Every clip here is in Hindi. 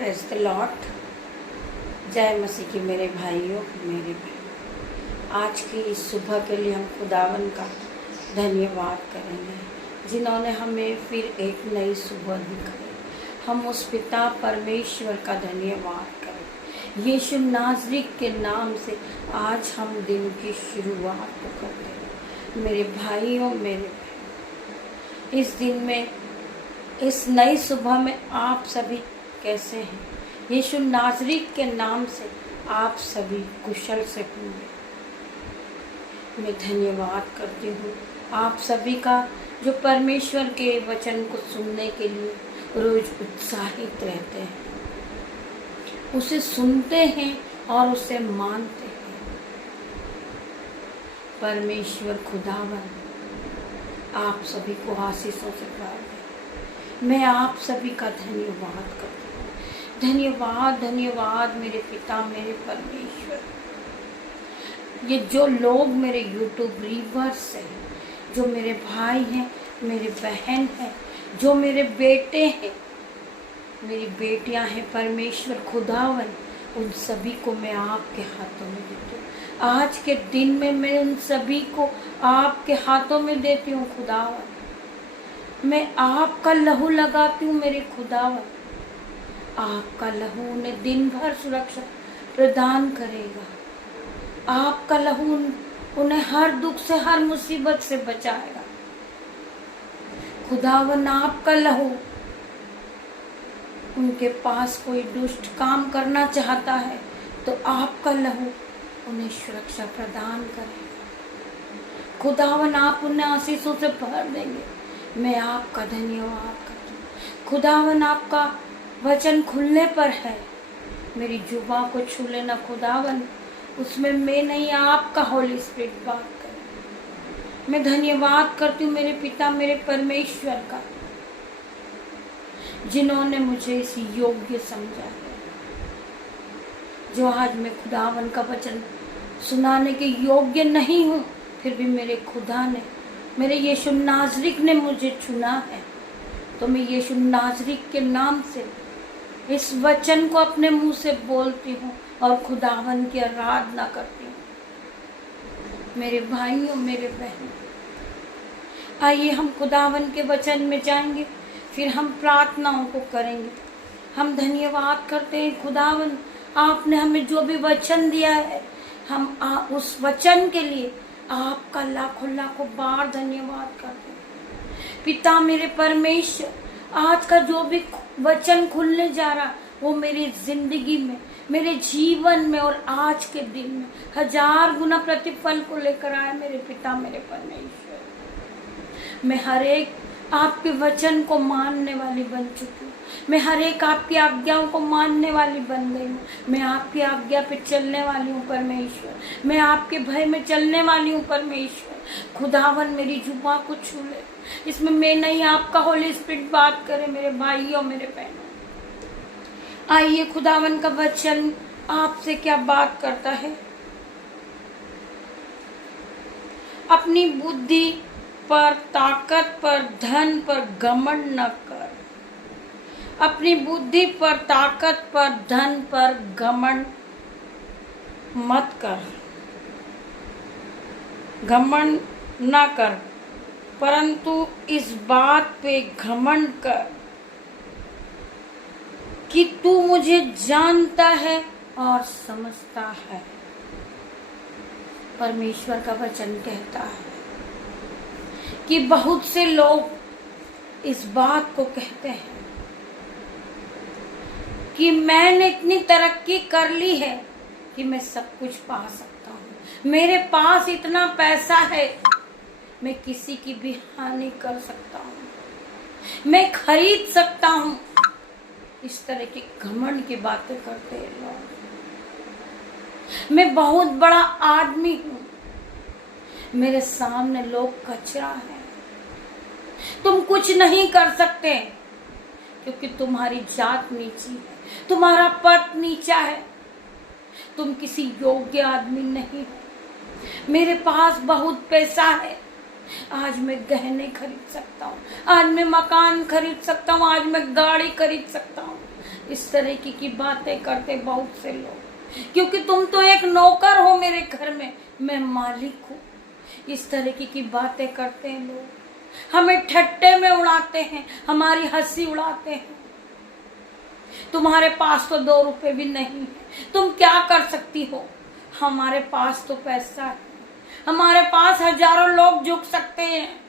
Praise the Lord. जय मसीह की मेरे भाइयों, मेरे बहन। आज की इस सुबह के लिए हम खुदावन का धन्यवाद करेंगे जिन्होंने हमें फिर एक नई सुबह दिखाई। हम उस पिता परमेश्वर का धन्यवाद करें। यीशु नाज़री के नाम से आज हम दिन की शुरुआत को करते हैं। मेरे भाइयों, मेरे बहन, इस दिन में, इस नई सुबह में आप सभी कैसे हैं? यीशु नाज़री के नाम से आप सभी कुशल से होंगे। मैं धन्यवाद करती हूँ आप सभी का जो परमेश्वर के वचन को सुनने के लिए रोज उत्साहित रहते हैं, उसे सुनते हैं और उसे मानते हैं। परमेश्वर खुदावन आप सभी को आशीषों से भर दे। मैं आप सभी का धन्यवाद करती हूँ। धन्यवाद, धन्यवाद मेरे पिता, मेरे परमेश्वर। ये जो लोग मेरे यूट्यूब व्यूअर्स हैं, जो मेरे भाई हैं, मेरे बहन हैं, जो मेरे बेटे हैं, मेरी बेटियां हैं, परमेश्वर खुदावन उन सभी को मैं आपके हाथों में देती हूँ। आज के दिन में मैं उन सभी को आपके हाथों में देती हूँ खुदावन। मैं आपका लहू लगाती हूँ मेरे खुदावन। आपका लहू उन्हें दिन भर सुरक्षा प्रदान करेगा। आपका लहू उन्हें हर दुख से, हर मुसीबत से बचाएगा। खुदावन आपका लहू, उनके पास कोई दुष्ट काम करना चाहता है तो आपका लहू उन्हें सुरक्षा प्रदान करेगा। खुदावन आप उन्हें आशीषों से भर देंगे। मैं आपका धन्यवाद करती हूँ। खुदावन आपका वचन खुलने पर है, मेरी जुबान को छू लेना खुदावन। उसमें मैं नहीं, आपका होली स्पिरिट बात करे। मैं धन्यवाद करती हूँ मेरे पिता, मेरे परमेश्वर का, जिन्होंने मुझे इस योग्य समझा है, जो आज मैं खुदावन का वचन सुनाने के योग्य नहीं हूँ, फिर भी मेरे खुदा ने, मेरे यीशु नाज़री ने मुझे चुना है। तो मैं यीशु नाज़री के नाम से इस वचन को अपने मुंह से बोलती हूँ और खुदावन की आराधना करती हूँ। मेरे भाइयों, मेरे बहनों, आइए हम खुदावन के वचन में जाएंगे, फिर हम प्रार्थनाओं को करेंगे। हम धन्यवाद करते हैं खुदावन, आपने हमें जो भी वचन दिया है, हम उस वचन के लिए आपका लाखों लाखों बार धन्यवाद करते हैं। पिता मेरे परमेश्वर, आज का जो भी वचन खुलने जा रहा, वो मेरी जिंदगी में, मेरे जीवन में और आज के दिन में 1000 गुना प्रतिफल को लेकर आए मेरे पिता, मेरे परमेश्वर। मैं हर एक आपके वचन को मानने वाली बन चुकी हूँ। मैं हर एक आपकी आज्ञाओं को मानने वाली बन गई हूँ। मैं आपकी आज्ञा पे चलने वाली हूँ परमेश्वर। मैं आपके भय में चलने वाली हूँ परमेश्वर। खुदावन मेरी जुबान को छू ले, इसमें मैं नहीं, आपका होली स्पिरिट बात करे मेरे भाइयों, मेरे बहनों। आइए खुदावन का वचन आपसे क्या बात करता है। अपनी बुद्धि पर, ताकत पर, धन पर घमंड न कर। अपनी बुद्धि पर, ताकत पर, धन पर घमंड मत कर, घमंड न कर, परंतु इस बात पे घमंड कर कि तू मुझे जानता है और समझता है। परमेश्वर का वचन कहता है कि बहुत से लोग इस बात को कहते हैं कि मैंने इतनी तरक्की कर ली है कि मैं सब कुछ पा सकता हूँ, मेरे पास इतना पैसा है, मैं किसी की भी हानि कर सकता हूँ, मैं खरीद सकता हूँ। इस तरह की घमंड की बातें करते हैं लोग। मैं बहुत बड़ा आदमी हूँ, मेरे सामने लोग कचरा है, तुम कुछ नहीं कर सकते क्योंकि तुम्हारी जात नीची है, तुम्हारा पद नीचा है, तुम किसी योग्य आदमी नहीं हो। मेरे पास बहुत पैसा है, आज मैं गहने खरीद सकता हूँ, आज मैं मकान खरीद सकता हूँ, आज मैं गाड़ी खरीद सकता हूँ। इस तरह की बातें करते बहुत से लोग, क्योंकि तुम तो एक नौकर हो मेरे घर में, मैं मालिक हूँ। इस तरह की बातें करते हैं लोग, हमें ठट्टे में उड़ाते हैं, हमारी हंसी उड़ाते हैं। तुम्हारे पास तो 2 रुपए भी नहीं है, तुम क्या कर सकती हो? हमारे पास तो पैसा है, हमारे पास हजारों लोग झुक सकते हैं।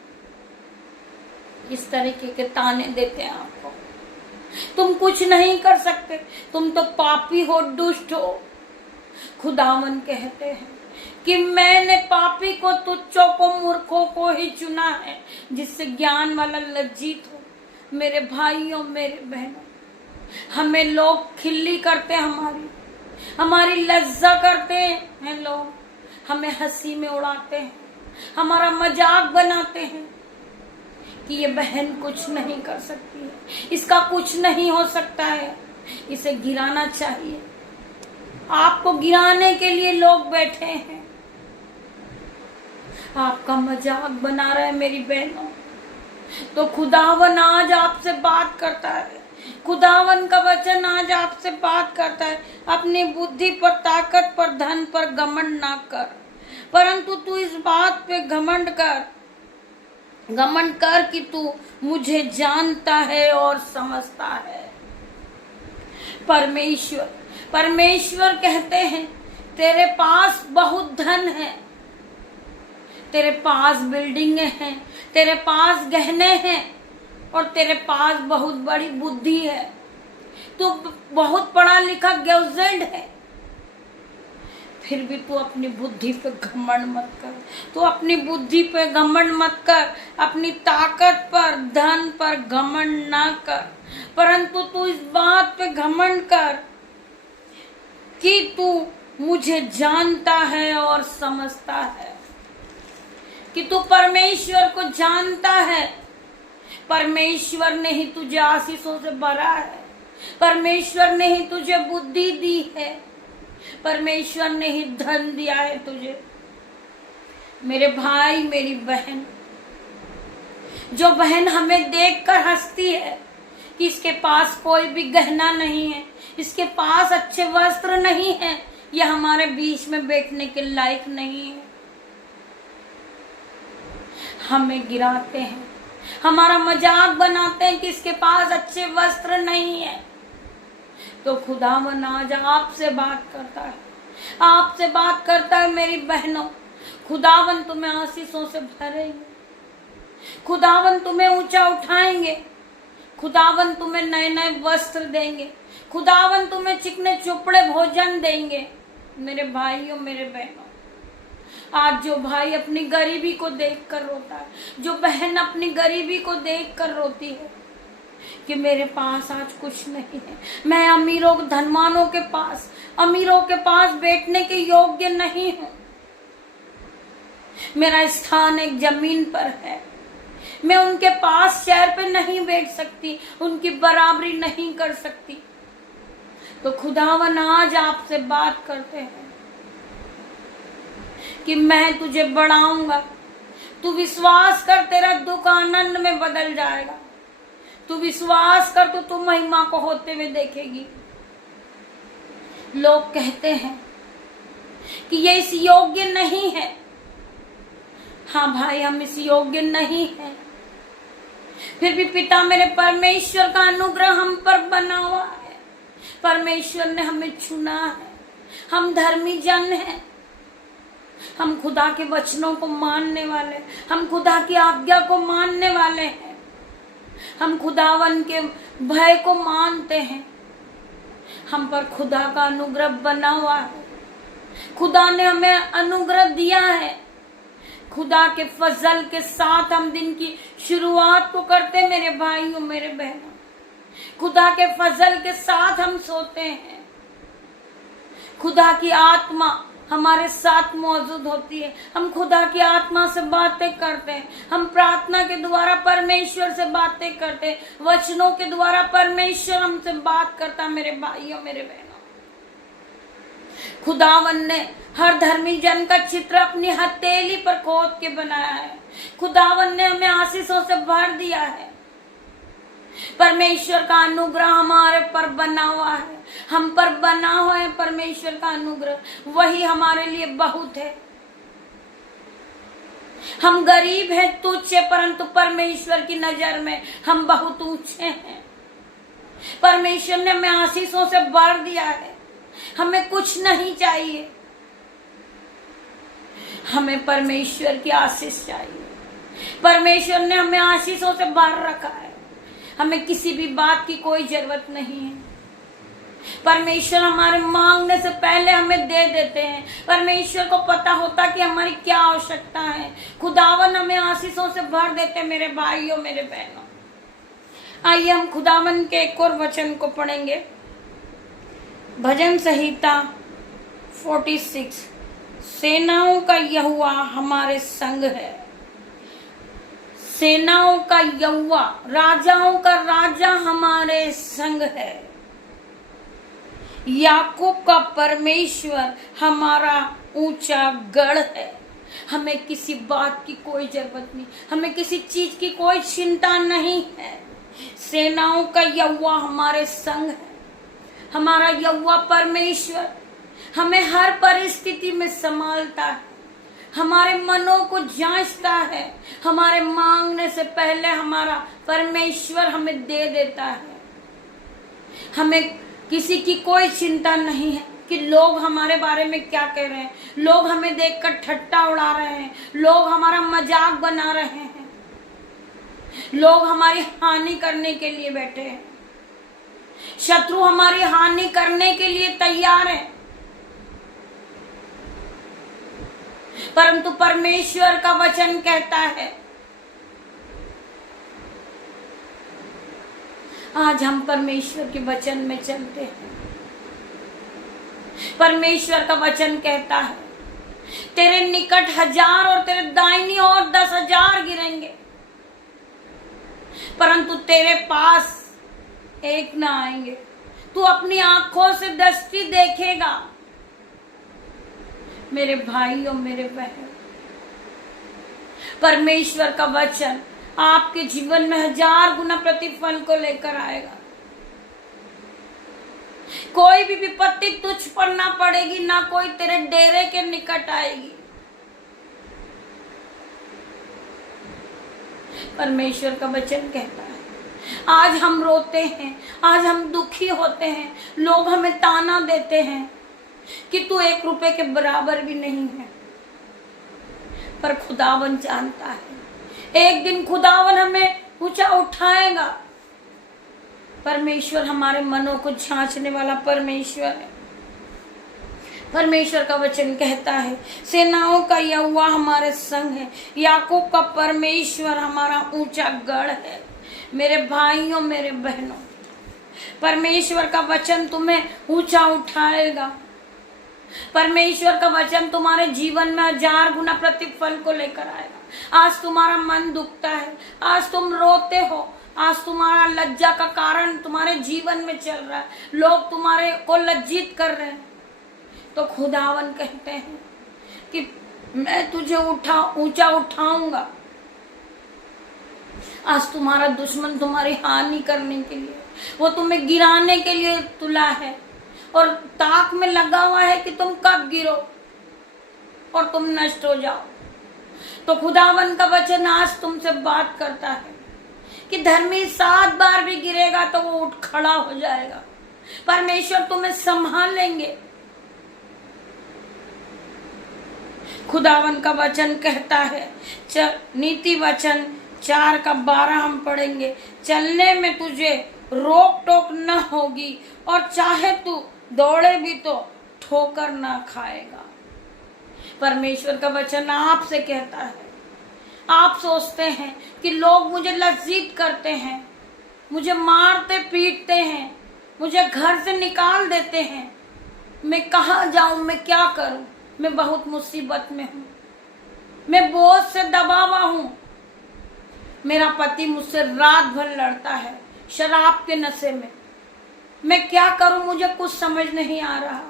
इस तरीके के ताने देते हैं आपको। तुम कुछ नहीं कर सकते, तुम तो पापी हो, दुष्ट हो। खुदावन कहते हैं कि मैंने पापी को, तुच्छों को, मूर्खों को ही चुना है, जिससे ज्ञान वाला लज्जित हो। मेरे भाइयों, मेरे बहनों, हमें लोग खिल्ली करते हैं, हमारी लज्जा करते हैं लोग, हमें हंसी में उड़ाते हैं, हमारा मजाक बनाते हैं कि ये बहन कुछ नहीं कर सकती है, इसका कुछ नहीं हो सकता है, इसे गिराना चाहिए। आपको गिराने के लिए लोग बैठे हैं, आपका मजाक बना रहे हैं मेरी बहनों। तो खुदावन आज आपसे बात करता है, खुदावन का वचन आज आपसे बात करता है। अपनी बुद्धि पर, ताकत पर, धन पर घमंड ना कर, परंतु तू इस बात पे घमंड कर कि तू मुझे जानता है और समझता है। परमेश्वर कहते हैं तेरे पास बहुत धन है, तेरे पास बिल्डिंगें हैं, तेरे पास गहने हैं और तेरे पास बहुत बड़ी बुद्धि है, तू बहुत पढ़ा लिखा ग्रेजुएट है, फिर भी तू अपनी बुद्धि पे घमंड मत कर। तू अपनी बुद्धि पे घमंड मत कर, अपनी ताकत पर, धन पर घमंड ना कर, परंतु तू इस बात पे घमंड कर कि तू मुझे जानता है और समझता है, कि तू परमेश्वर को जानता है। परमेश्वर ने ही तुझे आशीषों से भरा है, परमेश्वर ने ही तुझे बुद्धि दी है, परमेश्वर ने ही धन दिया है तुझे। मेरे भाई, मेरी बहन, जो बहन हमें देखकर हंसती है कि इसके पास कोई भी गहना नहीं है, इसके पास अच्छे वस्त्र नहीं है, यह हमारे बीच में बैठने के लायक नहीं है, हमें गिराते हैं, हमारा मजाक बनाते हैं कि इसके पास अच्छे वस्त्र नहीं है। तो खुदावन आज आपसे बात करता है, आपसे बात करता है मेरी बहनों। खुदावन तुम्हें आशीषों से भरेंगे, खुदावन तुम्हें ऊंचा उठाएंगे, खुदावन तुम्हें नए नए वस्त्र देंगे, खुदावन तुम्हें चिकने चुपड़े भोजन देंगे। मेरे भाइयों, मेरे बहनों, आज जो भाई अपनी गरीबी को देखकर रोता है, जो बहन अपनी गरीबी को देखकर रोती है कि मेरे पास आज कुछ नहीं है, मैं अमीरों के पास बैठने के योग्य नहीं हूं, मेरा स्थान एक जमीन पर है, मैं उनके पास चेयर पे नहीं बैठ सकती, उनकी बराबरी नहीं कर सकती। तो खुदावन आज आपसे बात करते हैं कि मैं तुझे बढ़ाऊंगा, तू विश्वास कर, तेरा दुख आनंद में बदल जाएगा, तू विश्वास कर तो तू महिमा को होते हुए देखेगी। लोग कहते हैं कि ये इस योग्य नहीं है। हाँ भाई, हम इस योग्य नहीं है, फिर भी पिता मेरे परमेश्वर का अनुग्रह हम पर बना हुआ है, परमेश्वर ने हमें चुना है, हम धर्मी जन हैं, हम खुदा के वचनों को मानने वाले, हम खुदा की आज्ञा को मानने वाले हैं, हम खुदावन के भय को मानते हैं, हम पर खुदा का अनुग्रह बना हुआ है, खुदा ने हमें अनुग्रह दिया है। खुदा के फजल के साथ हम दिन की शुरुआत को करते, मेरे भाइयों, मेरे बहनों, खुदा के फजल के साथ हम सोते हैं, खुदा की आत्मा हमारे साथ मौजूद होती है, हम खुदा की आत्मा से बातें करते हैं, हम प्रार्थना के द्वारा परमेश्वर से बातें करते हैं, वचनों के द्वारा परमेश्वर हमसे बात करता। मेरे भाइयों, मेरे बहनों, खुदावन ने हर धर्मी जन का चित्र अपनी हथेली पर खोद के बनाया है, खुदावन ने हमें आशीषों से भर दिया है। परमेश्वर का अनुग्रह हमारे पर बना हुआ है, हम पर बना हुआ है परमेश्वर का अनुग्रह, वही हमारे लिए बहुत है। हम गरीब हैं, तुच्छ है, परंतु परमेश्वर की नजर में हम बहुत ऊंचे हैं। परमेश्वर ने हमें आशीषों से भर दिया है, हमें कुछ नहीं चाहिए, हमें परमेश्वर की आशीष चाहिए। परमेश्वर ने हमें आशीषों से भर रखा है, हमें किसी भी बात की कोई जरूरत नहीं है। परमेश्वर हमारे मांगने से पहले हमें दे देते हैं। परमेश्वर को पता होता कि हमारी क्या आवश्यकता है। खुदावन हमें आशीषों से भर देते। मेरे भाइयों, मेरे बहनों, आइए हम खुदावन के एक और वचन को पढ़ेंगे। भजन संहिता 46। सेनाओं का यहोवा हमारे संग है। सेनाओं का यहोवा, राजाओं का राजा हमारे संग है। याकूब का परमेश्वर हमारा ऊंचा गढ़ है। हमें किसी बात की कोई जरूरत नहीं, हमें किसी चीज की कोई चिंता नहीं है। सेनाओं का यहोवा हमारे संग है। हमारा यहोवा परमेश्वर हमें हर परिस्थिति में संभालता है, हमारे मनों को जांचता है। हमारे मांगने से पहले हमारा परमेश्वर हमें दे देता है। हमें किसी की कोई चिंता नहीं है कि लोग हमारे बारे में क्या कह रहे हैं, लोग हमें देखकर ठट्टा उड़ा रहे हैं, लोग हमारा मजाक बना रहे हैं, लोग हमारी हानि करने के लिए बैठे हैं। शत्रु हमारी हानि करने के लिए तैयार है, परंतु परमेश्वर का वचन कहता है, आज हम परमेश्वर के वचन में चलते हैं। परमेश्वर का वचन कहता है, तेरे निकट 1000 और तेरे दाहिनी ओर 10,000 गिरेंगे, परंतु तेरे पास एक ना आएंगे। तू अपनी आंखों से दृष्टि देखेगा। मेरे भाइयों, मेरे बहन, परमेश्वर का वचन आपके जीवन में 1000 गुना प्रतिफल को लेकर आएगा। कोई भी विपत्ति तुझ पर ना पड़ेगी, ना कोई तेरे डेरे के निकट आएगी। परमेश्वर का वचन कहता है, आज हम रोते हैं, आज हम दुखी होते हैं, लोग हमें ताना देते हैं कि तू 1 रुपए के बराबर भी नहीं है, पर खुदावन जानता है एक दिन खुदावन हमें ऊंचा उठाएगा। परमेश्वर हमारे मनों को जांचने वाला परमेश्वर है। परमेश्वर का वचन कहता है, सेनाओं का यहोवा हमारे संग है। याकूब का परमेश्वर हमारा ऊंचा गढ़ है। मेरे भाइयों, मेरे बहनों, परमेश्वर का वचन तुम्हें ऊंचा उठाएगा। परमेश्वर का वचन तुम्हारे जीवन में 1000 गुना प्रतिफल को लेकर आएगा। आज तुम्हारा मन दुखता है, आज तुम रोते हो, आज तुम्हारा लज्जा का कारण तुम्हारे जीवन में चल रहा है, लोग तुम्हारे को लज्जित कर रहे हैं, तो खुदावन कहते हैं कि मैं तुझे ऊंचा उठाऊंगा। आज तुम्हारा दुश्मन तुम्हारी हानि करने के लिए, वो तुम्हें गिराने के लिए तुला है और ताक में लगा हुआ है कि तुम कब गिरो और तुम नष्ट हो जाओ। तो खुदावन का वचन आज तुमसे बात करता है कि धर्मी 7 बार भी गिरेगा तो वो उठ खड़ा हो जाएगा। परमेश्वर तुम्हें संभालेंगे। खुदावन का वचन कहता है, नीति वचन 4:12 हम पढ़ेंगे, चलने में तुझे रोक टोक न होगी और चाहे तू दौड़े भी तो ठोकर ना खाएगा। परमेश्वर का वचन आपसे कहता है, आप सोचते हैं कि लोग मुझे लज्जित करते हैं, मुझे मारते पीटते हैं, मुझे घर से निकाल देते हैं, मैं कहाँ जाऊं, मैं क्या करूं, मैं बहुत मुसीबत में हूं, मैं बोझ से दबा हुआ हूं, मेरा पति मुझसे रात भर लड़ता है शराब के नशे में, मैं क्या करूं, मुझे कुछ समझ नहीं आ रहा,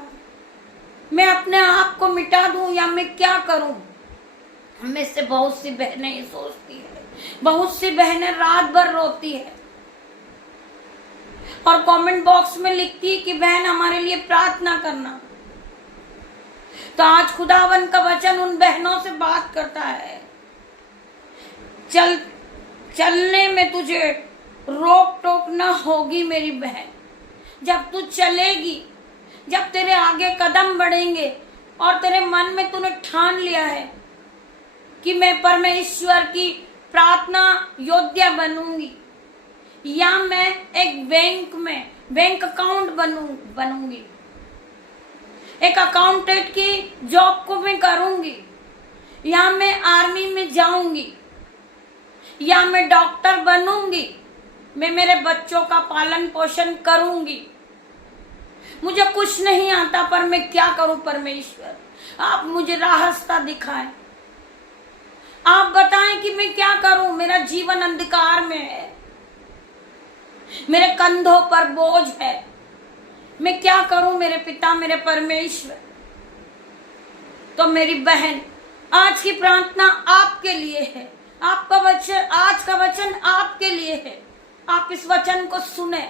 मैं अपने आप को मिटा दूं या मैं क्या करूं। में से बहुत सी बहनें ये सोचती है, बहुत सी बहनें रात भर रोती है और कमेंट बॉक्स में लिखती है कि बहन हमारे लिए प्रार्थना करना। तो आज खुदावन का वचन उन बहनों से बात करता है, चलने में तुझे रोक टोक न होगी मेरी बहन। जब तू चलेगी, जब तेरे आगे कदम बढ़ेंगे और तेरे मन में तूने ठान लिया है कि मैं परमेश्वर की प्रार्थना योद्धा बनूंगी, या मैं एक बैंक अकाउंट बनूंगी, एक अकाउंटेंट की जॉब को मैं करूंगी, या मैं आर्मी में जाऊंगी, या मैं डॉक्टर बनूंगी, मैं मेरे बच्चों का पालन पोषण करूंगी, मुझे कुछ नहीं आता पर मैं क्या करूं परमेश्वर, आप मुझे रास्ता दिखाएं, आप बताएं कि मैं क्या करूं, मेरा जीवन अंधकार में है, मेरे कंधों पर बोझ है, मैं क्या करूं मेरे पिता मेरे परमेश्वर। तो मेरी बहन, आज की प्रार्थना आपके लिए है, आपका वचन, आज का वचन आपके लिए है। आप इस वचन को सुने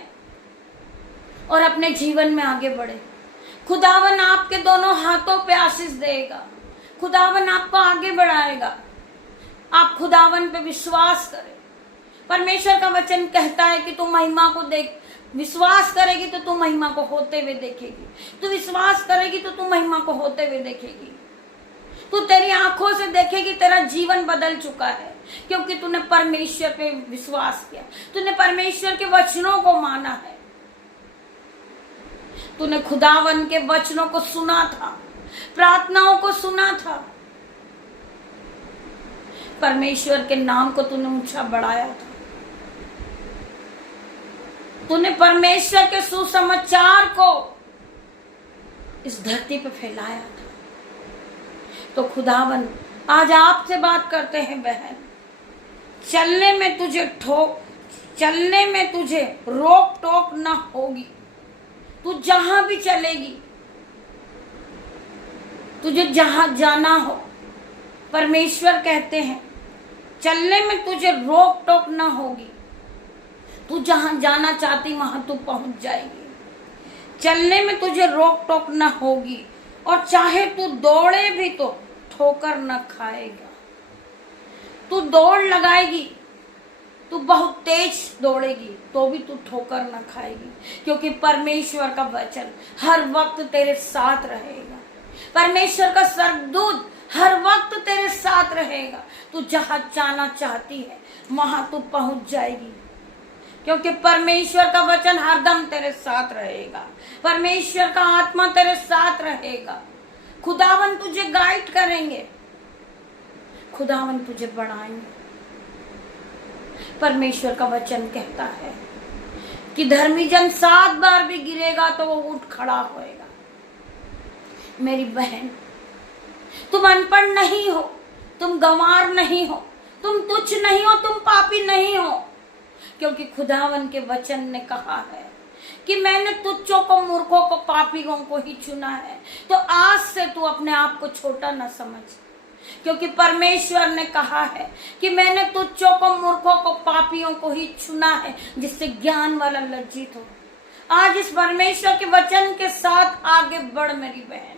और अपने जीवन में आगे बढ़े। खुदावन आपके दोनों हाथों पे आशीष देगा, खुदावन आपको आगे बढ़ाएगा। आप खुदावन पे विश्वास करें। परमेश्वर का वचन कहता है कि तू महिमा को देख, विश्वास करेगी तो तू महिमा को होते हुए देखेगी, तू विश्वास करेगी तो तू महिमा को होते हुए देखेगी, तू तेरी आंखों से देखेगी तेरा जीवन बदल चुका है, क्योंकि तूने परमेश्वर पे विश्वास किया, तूने परमेश्वर के वचनों को माना है, तूने खुदावन के वचनों को सुना था, प्रार्थनाओं को सुना था, परमेश्वर के नाम को तूने ऊंचा बढ़ाया था, तूने परमेश्वर के सुसमाचार को इस धरती पर फैलाया था। तो खुदावन आज आपसे बात करते हैं बहन, चलने में तुझे रोक टोक न होगी, तू जहां भी चलेगी, तुझे जहां जाना हो, परमेश्वर कहते हैं चलने में तुझे रोक टोक न होगी, तू जहां जाना चाहती वहां तू पहुंच जाएगी, चलने में तुझे रोक टोक न होगी, और चाहे तू दौड़े भी तो ठोकर न खाएगा। तू दौड़ लगाएगी, तू बहुत तेज दौड़ेगी तो भी तू ठोकर न खाएगी, क्योंकि परमेश्वर का वचन हर वक्त तेरे साथ रहेगा, परमेश्वर का स्वर्गदूत हर वक्त तेरे साथ रहेगा। तू जहां जाना चाहती है वहां तू पहुंच जाएगी, क्योंकि परमेश्वर का वचन हरदम तेरे साथ रहेगा, परमेश्वर का आत्मा तेरे साथ रहेगा। खुदावन तुझे गाइड करेंगे, खुदावन तुझे बढ़ाएंगे। परमेश्वर का वचन कहता है कि धर्मी जन 7 बार भी गिरेगा तो वो उठ खड़ा होएगा। मेरी बहन, तुम अनपढ़ नहीं हो, तुम गंवार नहीं हो, तुम तुच्छ नहीं हो, तुम पापी नहीं हो, क्योंकि खुदावन के वचन ने कहा है कि मैंने तुच्छों को, मूर्खों को, पापियों को ही चुना है। तो आज से तू अपने आप को छोटा न समझ, क्योंकि परमेश्वर ने कहा है कि मैंने तुच्छों को, मूर्खों को, पापियों को ही चुना है, जिससे ज्ञान वाला लज्जित हो। आज इस परमेश्वर के वचन के साथ आगे बढ़ मेरी बहन,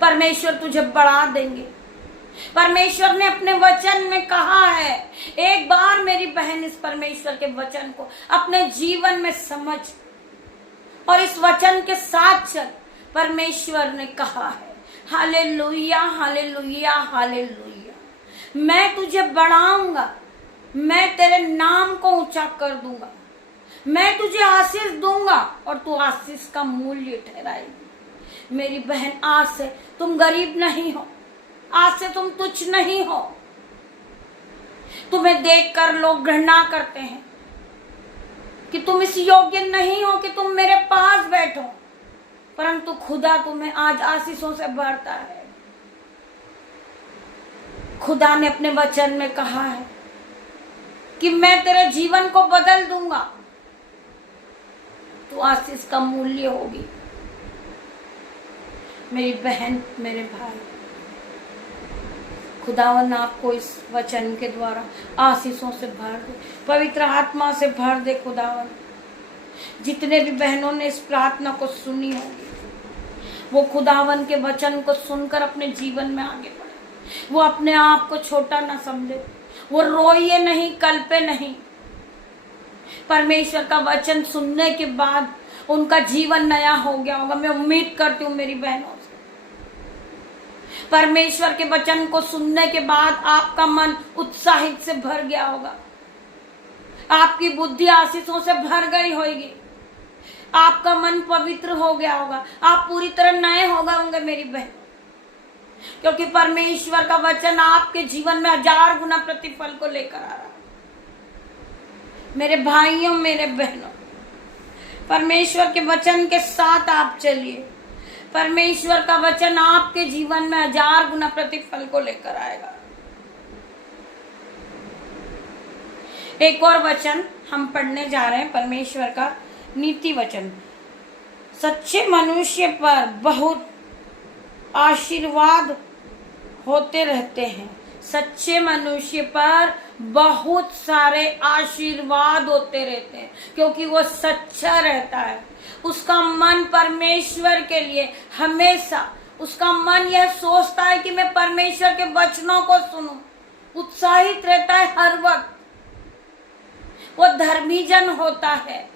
परमेश्वर तुझे बढ़ा देंगे। परमेश्वर ने अपने वचन में कहा है, एक बार मेरी बहन इस परमेश्वर के वचन को अपने जीवन में समझ और इस वचन के साथ चल। परमेश्वर ने कहा है, हालेलुया, हालेलुया, हालेलुया, मैं तुझे बढ़ाऊंगा, मैं तेरे नाम को ऊंचा कर दूंगा, मैं तुझे आशीष दूंगा और तू आशीष का मूल्य ठहराएगी। मेरी बहन, आज से तुम गरीब नहीं हो, आज से तुम तुच्छ नहीं हो। तुम्हें देखकर लोग घृणा करते हैं कि तुम इस योग्य नहीं हो कि तुम मेरे पास बैठो, परंतु खुदा तुम्हें आज आशीषों से भरता है। खुदा ने अपने वचन में कहा है कि मैं तेरे जीवन को बदल दूंगा, तू आशीष का मूल्य होगी। मेरी बहन, मेरे भाई, खुदावन आपको इस वचन के द्वारा आशीषों से भर दे, पवित्र आत्मा से भर दे। खुदावन जितने भी बहनों ने इस प्रार्थना को सुनी होगी, वो खुदावन के वचन को सुनकर अपने जीवन में आगे बढ़े। वो अपने आप को छोटा ना समझे, वो रोइए नहीं, कल्पे नहीं। परमेश्वर का वचन सुनने के बाद उनका जीवन नया हो गया होगा। मैं उम्मीद करती हूँ मेरी बहनों से, परमेश्वर के वचन को सुनने के बाद आपका मन उत्साहित से भर गया होगा, आपकी बुद्धि आशीषों से भर गई होगी, आपका मन पवित्र हो गया होगा, आप पूरी तरह नए हो गए होंगे मेरी बहन, क्योंकि परमेश्वर का वचन आपके जीवन में 1000 गुना प्रतिफल को लेकर आ रहा है। मेरे भाइयों, मेरे बहनों, परमेश्वर के वचन के साथ आप चलिए। परमेश्वर का वचन आपके जीवन में 1000 गुना प्रतिफल को लेकर आएगा। एक और वचन हम पढ़ने जा रहे हैं, परमेश्वर का नीति वचन। सच्चे मनुष्य पर बहुत आशीर्वाद होते रहते हैं। सच्चे मनुष्य पर बहुत सारे आशीर्वाद होते रहते हैं, क्योंकि वो सच्चा रहता है। उसका मन परमेश्वर के लिए हमेशा, उसका मन यह सोचता है कि मैं परमेश्वर के वचनों को सुनूं, उत्साहित रहता है हर वक्त। वो धर्मी जन होता है,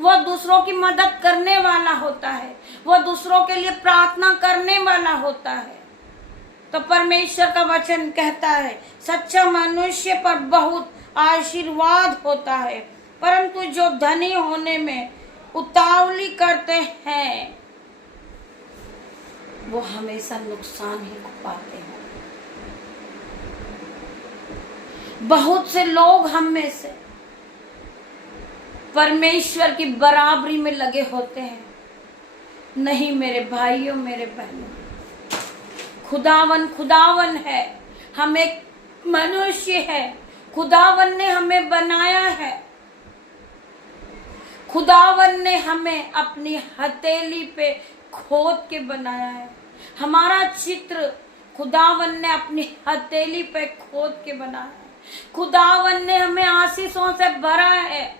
वो दूसरों की मदद करने वाला होता है, वो दूसरों के लिए प्रार्थना करने वाला होता है। तो परमेश्वर का वचन कहता है सच्चा मनुष्य पर बहुत आशीर्वाद होता है, परंतु जो धनी होने में उतावली करते हैं वो हमेशा नुकसान ही पाते हैं। बहुत से लोग हम में से परमेश्वर की बराबरी में लगे होते हैं। नहीं मेरे भाइयों, मेरे बहनों, खुदावन खुदावन है, हम एक मनुष्य है, खुदावन ने हमें बनाया है, खुदावन ने हमें अपनी हथेली पे खोद के बनाया है। हमारा चित्र खुदावन ने अपनी हथेली पे खोद के बनाया है। खुदावन ने हमें आशीषों से भरा है।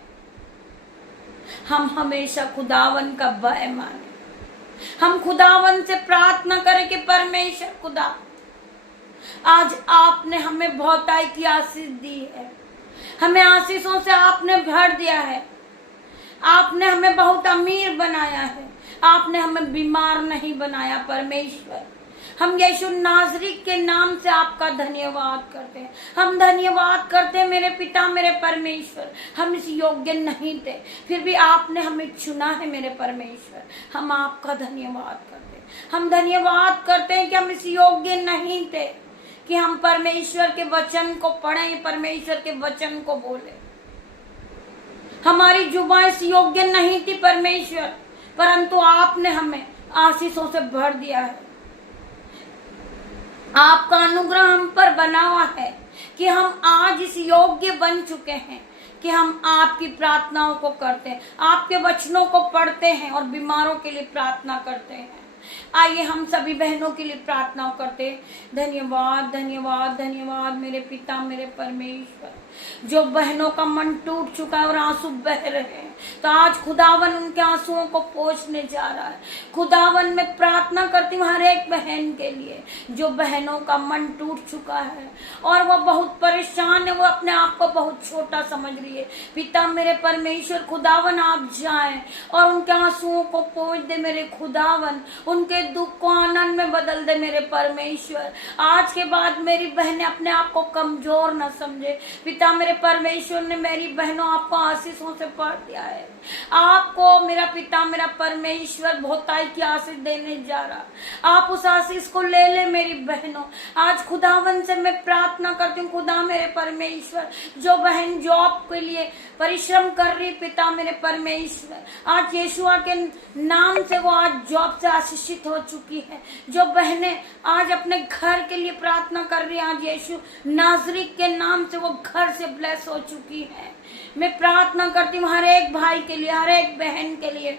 हम हमेशा खुदावन का भय माने, हम खुदावन से प्रार्थना करें कि परमेश्वर खुदा, आज आपने हमें बहुताई की आशीष दी है, हमें आशीषों से आपने भर दिया है, आपने हमें बहुत अमीर बनाया है, आपने हमें बीमार नहीं बनाया। परमेश्वर, हम यीशु नाज़री के नाम से आपका धन्यवाद करते हैं। हम धन्यवाद करते हैं मेरे पिता, मेरे परमेश्वर। हम इस योग्य नहीं थे, फिर भी आपने हमें चुना है मेरे परमेश्वर। हम आपका धन्यवाद करते हैं। हम धन्यवाद करते हैं कि हम इस योग्य नहीं थे कि हम परमेश्वर के वचन को पढ़ें, परमेश्वर के वचन को बोले। हमारी जुबान इस योग्य नहीं थी परमेश्वर, परंतु आपने हमें आशीषों से भर दिया है। आपका अनुग्रह हम पर बना हुआ है कि हम आज इस योग्य बन चुके हैं कि हम आपकी प्रार्थनाओं को करते हैं, आपके वचनों को पढ़ते हैं और बीमारों के लिए प्रार्थना करते हैं। आइए हम सभी बहनों के लिए प्रार्थना करते हैं। धन्यवाद धन्यवाद धन्यवाद मेरे पिता, मेरे परमेश्वर। जो बहनों का मन टूट चुका है और आंसू बह रहे हैं, तो आज खुदावन उनके आंसुओं को पोंछने जा रहा है। खुदावन मैं प्रार्थना करती हूँ हर एक बहन के लिए जो बहनों का मन टूट चुका है और वो बहुत परेशान है, वो अपने आप को बहुत छोटा समझ रही है। पिता मेरे परमेश्वर, खुदावन आप जाएं और उनके आंसुओं को पोंछ दे मेरे खुदावन, उनके दुख को आनंद में बदल दे मेरे परमेश्वर। आज के बाद मेरी बहनें अपने आप को कमजोर न समझे। पिता मेरे परमेश्वर ने मेरी बहनों आपको आशीषों से भर दिया है। आपको मेरा पिता, मेरा परमेश्वर बहुताई की आशीष देने जा रहा। आप उस आशीष को ले ले मेरी बहनों। आज खुदावन से मैं प्रार्थना करती हूँ, खुदा मेरे परमेश्वर, जो बहन जॉब के लिए परिश्रम कर रही, पिता मेरे परमेश्वर, आज यीशुआ के नाम से वो आज जॉब से आशीषित हो चुकी है। जो बहनें आज अपने घर के लिए प्रार्थना कर रही है, आज यीशु नाज़री के नाम से वो घर से ब्लेस हो चुकी है। मैं प्रार्थना करती हूँ हर एक भाई के लिए, हर एक बहन के लिए,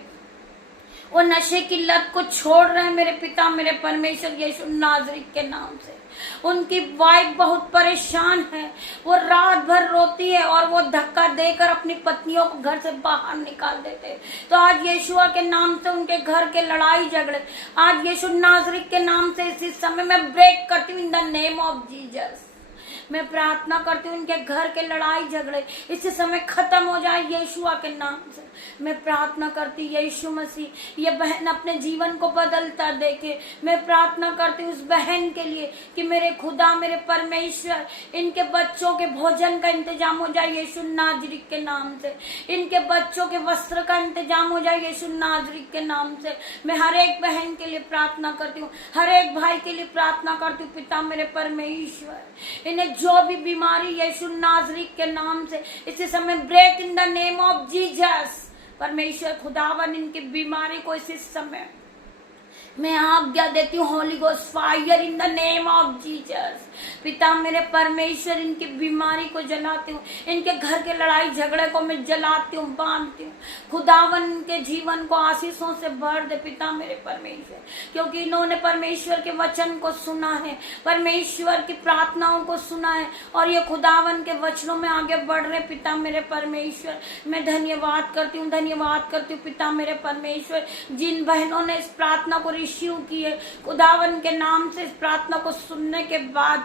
वो नशे की लत को छोड़ रहे हैं मेरे पिता मेरे परमेश्वर यीशु नाज़री के नाम से। उनकी वाइफ बहुत परेशान है, वो रात भर रोती है और वो धक्का देकर अपनी पत्नियों को घर से बाहर निकाल देते हैं। तो आज यीशुआ के नाम से उनके घर के लड़ाई झगड़े आज यीशु नाज़री के नाम से इसी समय मैं ब्रेक करती हूँ इन द नेम ऑफ जीसस। मैं प्रार्थना करती हूँ उनके घर के लड़ाई झगड़े इसी समय खत्म हो जाए यीशुआ के नाम से। मैं प्रार्थना करती यीशु मसीह ये बहन अपने जीवन को बदलता देखे। मैं प्रार्थना करती हूँ उस बहन के लिए कि मेरे खुदा मेरे परमेश्वर इनके बच्चों के भोजन का इंतजाम हो जाए यीशु नाज़री के नाम से। इनके बच्चों के वस्त्र का इंतजाम हो जाए यीशु नाज़री के नाम से। मैं हर एक बहन के लिए प्रार्थना करती हूँ, हर एक भाई के लिए प्रार्थना करती हूँ पिता मेरे परमेश्वर इन्हें जो भी बीमारी यीशु नाज़री के नाम से इसी समय break in the name of Jesus. परमेश्वर खुदावन इनकी बीमारी को इसी समय मैं आज्ञा देती हूँ Holi ghost fire in the name of Jesus. पिता मेरे परमेश्वर इनकी बीमारी को जलाती हूँ, इनके घर के लड़ाई झगड़े को मैं जलाती हूँ बांधती हूँ। खुदावन के जीवन को आशीषों से भर दे पिता मेरे परमेश्वर, क्योंकि इन्होंने परमेश्वर के वचन को सुना है, परमेश्वर की प्रार्थनाओं को सुना है और ये खुदावन के वचनों में आगे बढ़ रहे। पिता मेरे परमेश्वर मैं धन्यवाद करती हूँ पिता मेरे परमेश्वर जिन बहनों ने इस प्रार्थना को रिसीव की है खुदावन के नाम से, इस प्रार्थना को सुनने के बाद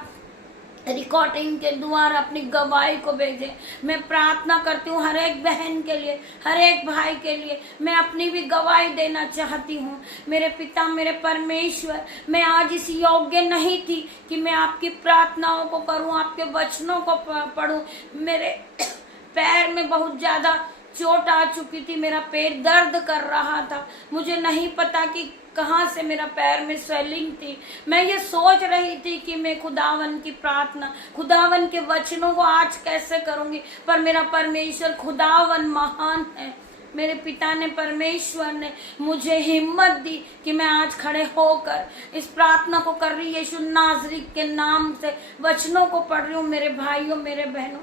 रिकॉर्डिंग के द्वारा अपनी गवाही को भेजे। मैं प्रार्थना करती हूँ हर एक बहन के लिए, हर एक भाई के लिए मैं अपनी भी गवाही देना चाहती हूँ। मेरे पिता मेरे परमेश्वर मैं आज इस योग्य नहीं थी कि मैं आपकी प्रार्थनाओं को करूँ, आपके वचनों को पढ़ूँ। मेरे पैर में बहुत ज्यादा चोट आ चुकी थी, मेरा पैर दर्द कर रहा था, मुझे नहीं पता कि कहाँ से मेरा पैर में स्वेलिंग थी। मैं ये सोच रही थी कि मैं खुदावन की प्रार्थना खुदावन के वचनों को आज कैसे करूंगी, पर मेरा परमेश्वर खुदावन महान है। मेरे पिता ने परमेश्वर ने मुझे हिम्मत दी कि मैं आज खड़े होकर इस प्रार्थना को कर रही यीशु नाज़री के नाम से वचनों को पढ़ रही हूँ। मेरे भाइयों मेरे बहनों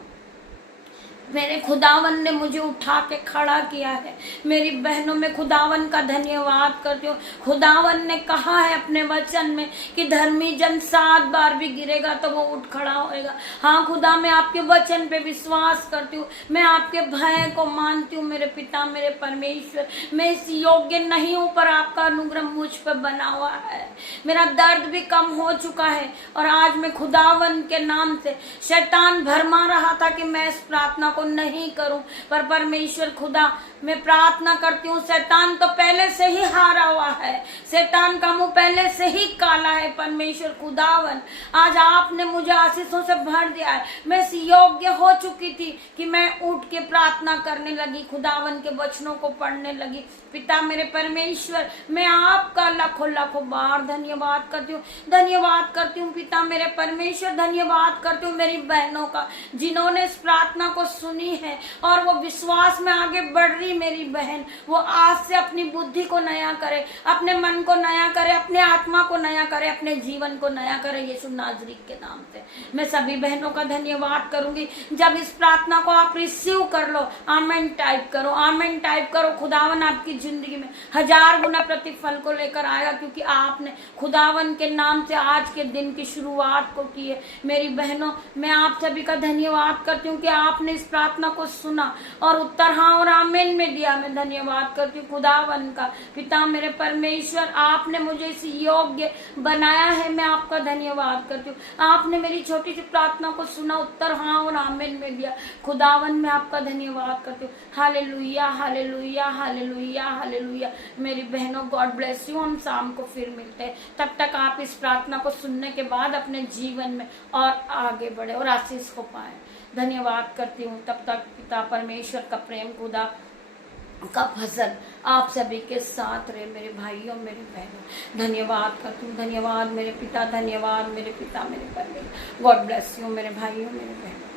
मेरे खुदावन ने मुझे उठा के खड़ा किया है। मेरी बहनों में खुदावन का धन्यवाद करती हूँ। खुदावन ने कहा है अपने वचन में कि धर्मी जन 7 बार भी गिरेगा तो वो उठ खड़ा होएगा। हाँ खुदा मैं आपके वचन पे विश्वास करती हूँ, मैं आपके भय को मानती हूँ। मेरे पिता मेरे परमेश्वर मैं इस योग्य नहीं हूँ, पर आपका अनुग्रह मुझ पर बना हुआ है। मेरा दर्द भी कम हो चुका है और आज मैं खुदावन के नाम से शैतान भरमा रहा था कि मैं इस प्रार्थना को नहीं करूं, पर परमेश्वर खुदा मैं प्रार्थना करती हूँ। शैतान तो पहले से ही हारा हुआ है, शैतान का मुंह पहले से ही काला है। परमेश्वर खुदावन आज आपने मुझे आशीषों से भर दिया है। मैं इस योग्य हो चुकी थी कि मैं उठ के प्रार्थना करने लगी, खुदावन के वचनों को पढ़ने लगी। पिता मेरे परमेश्वर मैं आपका लाखों लाखों बार धन्यवाद करती हूँ, धन्यवाद करती हूँ पिता मेरे परमेश्वर। धन्यवाद करती हूँ मेरी बहनों का जिन्होंने इस प्रार्थना को सुनी है और वो विश्वास में आगे बढ़ रही। मेरी बहन वो आज से अपनी बुद्धि को नया करे, अपने मन को नया करे, अपने आत्मा को नया करे, अपने जीवन को नया करे यीशु नाज़री के नाम से। मैं सभी बहनों का धन्यवाद करूंगी। जब इस प्रार्थना को आप रिसीव कर लो, आमेन टाइप करो, आमेन टाइप करो। खुदावन आपकी जिंदगी में 1000 गुना प्रतिफल को लेकर आएगा, क्योंकि आपने खुदावन के नाम से आज के दिन की शुरुआत को की है। मेरी बहनों मैं आप सभी का धन्यवाद करती हूँ कि आपने इस प्रार्थना को सुना और उत्तर हाँ और आमीन में दिया। मैं धन्यवाद करती हूँ खुदावन का। पिता मेरे परमेश्वर आपने मुझे इस योग्य बनाया है, मैं आपका धन्यवाद करती हूँ। आपने मेरी छोटी सी प्रार्थना को सुना, उत्तर हाँ और आमीन में दिया। खुदावन मैं आपका धन्यवाद करती हूँ। Hallelujah hallelujah hallelujah hallelujah. मेरी बहनों गॉड ब्लेस यू। हम शाम को फिर मिलते हैं, तब तक आप इस प्रार्थना को सुनने के बाद अपने जीवन में और आगे बढ़े और आशीष को पाए। धन्यवाद करती हूँ। तब तक पिता परमेश्वर का प्रेम खुदा का फजल आप सभी के साथ रहे मेरे भाइयों मेरे बहनों। धन्यवाद करती हूँ। धन्यवाद मेरे पिता, धन्यवाद मेरे पिता मेरे परमेश्वर। गॉड ब्लेस यू मेरे भाइयों मेरे बहनों।